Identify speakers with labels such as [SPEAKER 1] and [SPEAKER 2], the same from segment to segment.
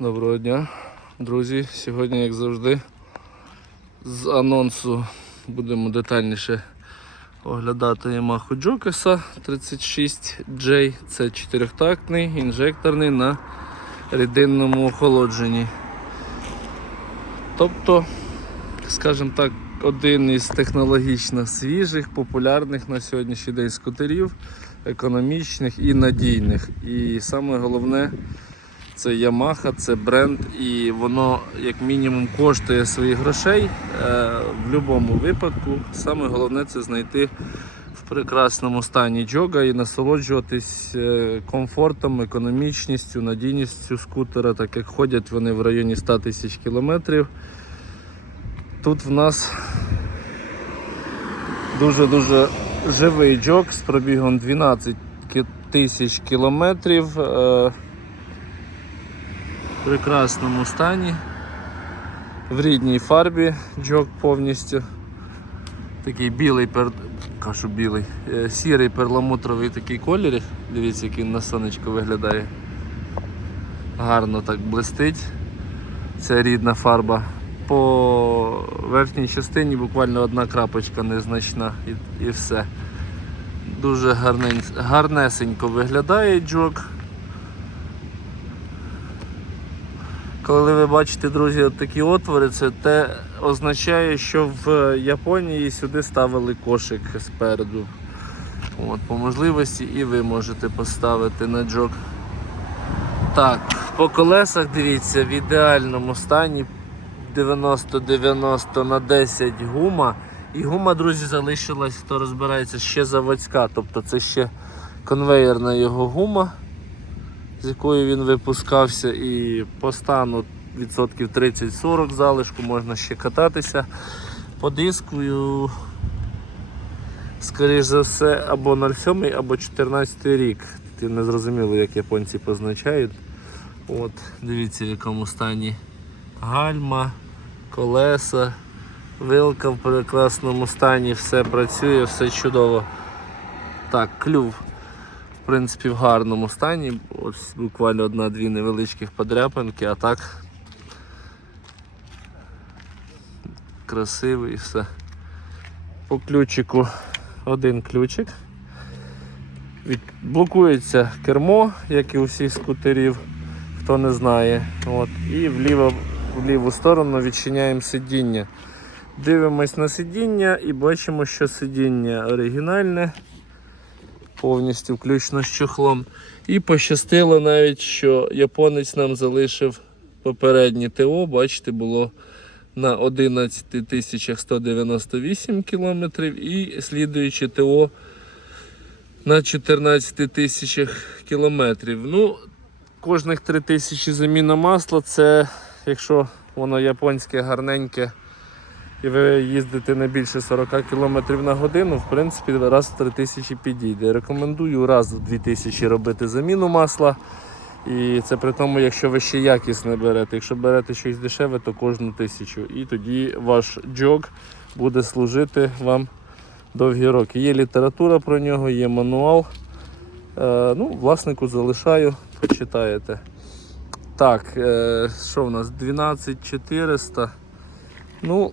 [SPEAKER 1] Доброго дня, друзі. Сьогодні, як завжди, з анонсу будемо детальніше оглядати Yamaha Jokesa 36J. Це чотирьохтактний, інжекторний на рідинному охолодженні. Тобто, скажімо так, один із технологічно свіжих, популярних на сьогоднішній день скутерів, економічних і надійних. І саме головне. Це Yamaha, це бренд, і воно як мінімум коштує своїх грошей. Е, в будь-якому випадку. Саме головне це знайти в прекрасному стані джога і насолоджуватись е, комфортом, економічністю, надійністю скутера, так як ходять вони в районі 100 тисяч кілометрів. Тут в нас дуже-дуже живий джог з пробігом 12 тисяч кілометрів. В прекрасному стані. В рідній фарбі джок повністю. Такий білий пер... кажу білий, е, сірий перламутровий такий колір. Дивіться, як він на сонечко виглядає. Гарно так блистить. Це рідна фарба. По верхній частині буквально одна крапочка незначна і, і все. Дуже гарнень... гарнесенько виглядає джок. Коли ви бачите, друзі, от такі отвори, це те означає, що в Японії сюди ставили кошик спереду. От, По можливості і ви можете поставити на джок. Так, по колесах дивіться, в ідеальному стані 90-90 на 10 гума. І гума, друзі, залишилась, хто розбирається, ще заводська, тобто це ще конвейерна його гума з якою він випускався, і по стану відсотків 30-40 залишку можна ще кататися. По диску, скоріш за все, або 07, або 14 рік. Ти не зрозуміло, як японці позначають. От, Дивіться, в якому стані гальма, колеса, вилка в прекрасному стані, все працює, все чудово. Так, клюв принципі в гарному стані. Ось буквально одна-дві невеличких подряпинки, а так красивий і все. По ключику один ключик. Блокується кермо, як і у всіх скутерів, хто не знає. От. І вліво, в ліву сторону відчиняємо сидіння. Дивимось на сидіння і бачимо, що сидіння оригінальне повністю включно з чохлом. І пощастило навіть, що японець нам залишив попереднє ТО, бачите, було на 11 198 кілометрів і слідуюче ТО на 14 тисячах кілометрів. Ну, кожних 3 тисячі заміна масла, це якщо воно японське гарненьке і ви їздите не більше 40 км на годину, в принципі, раз в 3000 підійде. Рекомендую раз в 2000 робити заміну масла. І це при тому, якщо ви ще якісне берете. Якщо берете щось дешеве, то кожну тисячу. І тоді ваш джог буде служити вам довгі роки. Є література про нього, є мануал. Е, ну, Власнику залишаю, почитаєте. Так, е, що в нас? 12400. Ну,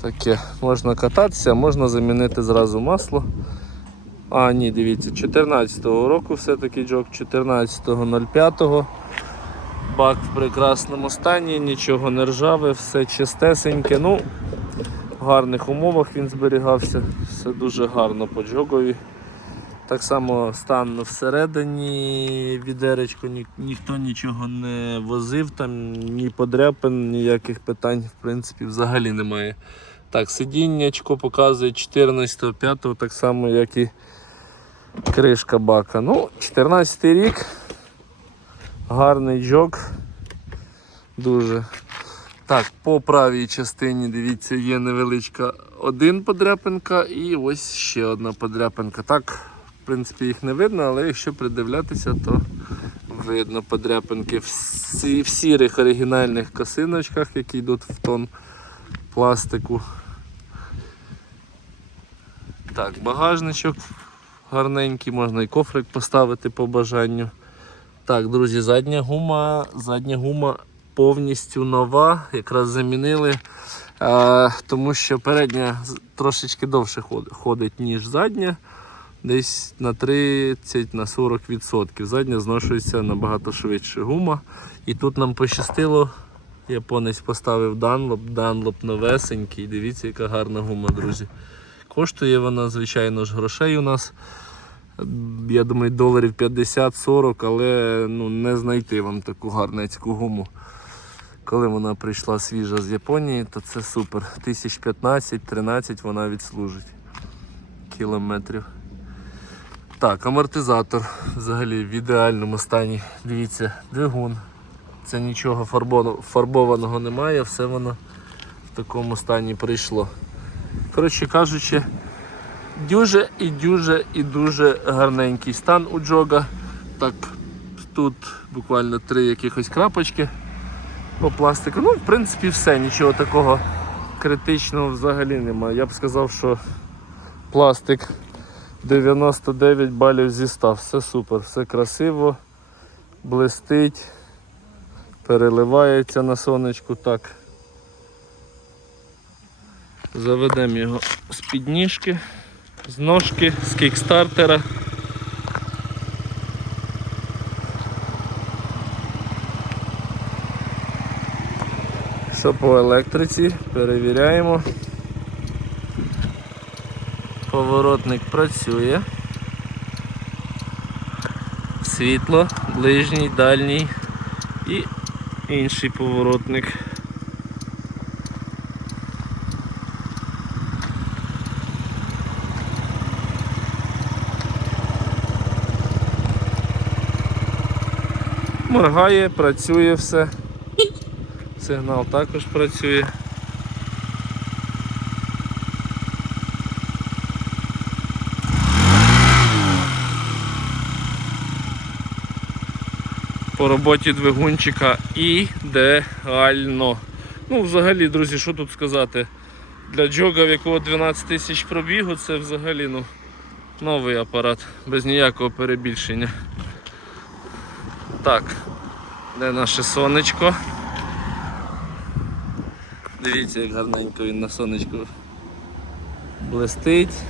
[SPEAKER 1] таке, можна кататися, можна замінити зразу масло. А, ні, дивіться, 14-го року все-таки джок, 14.05. Бак в прекрасному стані, нічого не ржаве, все чистесеньке. Ну, в гарних умовах він зберігався, все дуже гарно по джогові. Так само стан всередині відеречко, ні, ніхто нічого не возив, там ні подряпин, ніяких питань в принципі взагалі немає. Так, сидіннячко показує 14-5, так само, як і кришка бака. Ну, 14 рік, гарний джок. Дуже. Так, по правій частині, дивіться, є невеличка один подряпинка і ось ще одна подряпинка. Так, принципі, їх не видно, але якщо придивлятися, то видно подряпинки в, сі- в сірих оригінальних косиночках, які йдуть в тон пластику. Так, багажничок гарненький, можна і кофрик поставити по бажанню. Так, друзі, задня гума, задня гума повністю нова, якраз замінили, тому що передня трошечки довше ходить, ніж задня. Десь на 30-40%. Задня зношується набагато швидше гума. І тут нам пощастило. Японець поставив Dunlop, Dunlop новесенький. Дивіться, яка гарна гума, друзі. Коштує вона, звичайно ж, грошей у нас. Я думаю, доларів 50-40, але ну, не знайти вам таку гарнецьку гуму. Коли вона прийшла свіжа з Японії, то це супер. 1015-13 вона відслужить кілометрів. Так, амортизатор взагалі в ідеальному стані. Дивіться, двигун. Це нічого фарбованого немає, все воно в такому стані прийшло. Коротше кажучи, дуже і дуже і дуже гарненький стан у джога. Так, тут буквально три якихось крапочки по пластику. Ну, в принципі, все, нічого такого критичного взагалі немає. Я б сказав, що пластик 99 балів зі 100. Все супер, все красиво, блистить, переливається на сонечку. Так. Заведемо його з підніжки, з ножки, з кікстартера. Що по електриці, перевіряємо. Поворотник працює. Світло, ближній, дальній і інший поворотник. Моргає, працює все. Сигнал також працює. По роботі двигунчика ідеально. Ну, взагалі, друзі, що тут сказати? Для джога, в якого 12 тисяч пробігу, це взагалі ну, новий апарат, без ніякого перебільшення. Так, де наше сонечко? Дивіться, як гарненько він на сонечку блистить.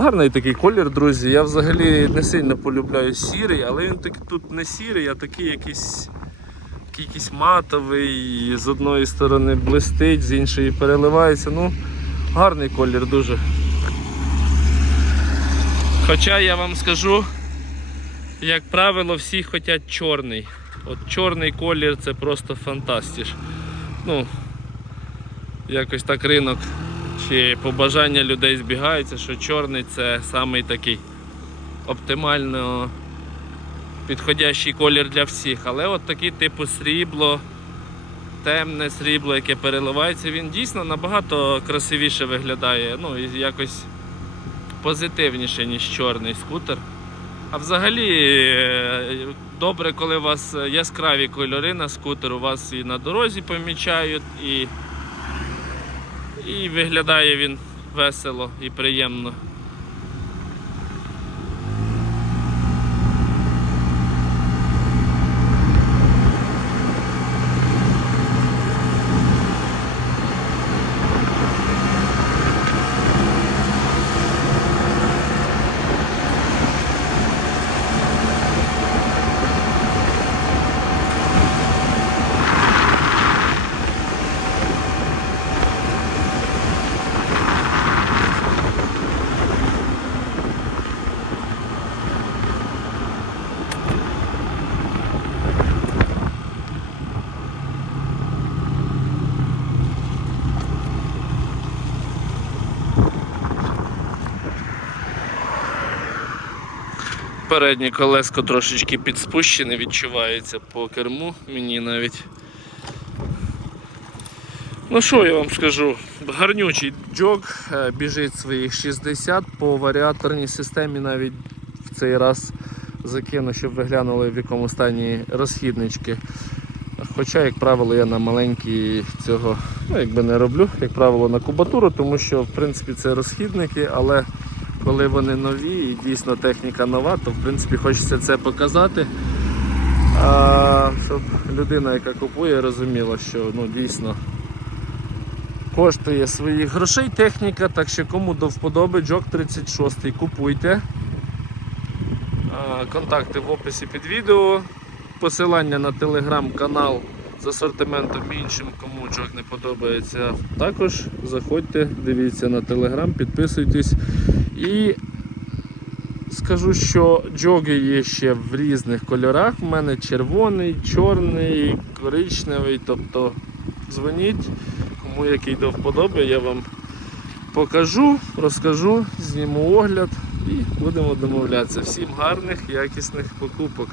[SPEAKER 1] Гарний такий колір, друзі. Я взагалі не сильно полюбляю сірий, але він так тут не сірий, а такий якийсь, якийсь матовий, з одної сторони блистить, з іншої переливається. Ну, гарний колір дуже. Хоча я вам скажу, як правило, всі хочуть чорний. От чорний колір це просто фантастиш. Ну, якось так ринок чи побажання людей збігаються, що чорний це самий такий оптимально підходящий колір для всіх. Але от такий типу срібло, темне срібло, яке переливається, він дійсно набагато красивіше виглядає. Ну і якось позитивніше, ніж чорний скутер. А взагалі е, добре, коли у вас яскраві кольори на скутер, у вас і на дорозі помічають, і, і виглядає він весело і приємно. Переднє колеско трошечки підспущене, відчувається по керму мені навіть. Ну що я вам скажу? Гарнючий джок е, біжить своїх 60 по варіаторній системі навіть в цей раз закину, щоб ви глянули в якому стані розхіднички. Хоча, як правило, я на маленькі цього ну, якби не роблю, як правило, на кубатуру, тому що в принципі це розхідники, але коли вони нові і дійсно техніка нова, то в принципі хочеться це показати. А, щоб людина, яка купує, розуміла, що ну, дійсно коштує своїх грошей техніка, так що кому до вподоби Джок 36 купуйте. А, Контакти в описі під відео. Посилання на телеграм-канал з асортиментом іншим, кому джок не подобається. Також заходьте, дивіться на телеграм, підписуйтесь. І скажу, що джоги є ще в різних кольорах. У мене червоний, чорний, коричневий. Тобто дзвоніть, кому який до вподоби, я вам покажу, розкажу, зніму огляд і будемо домовлятися. Всім гарних, якісних покупок.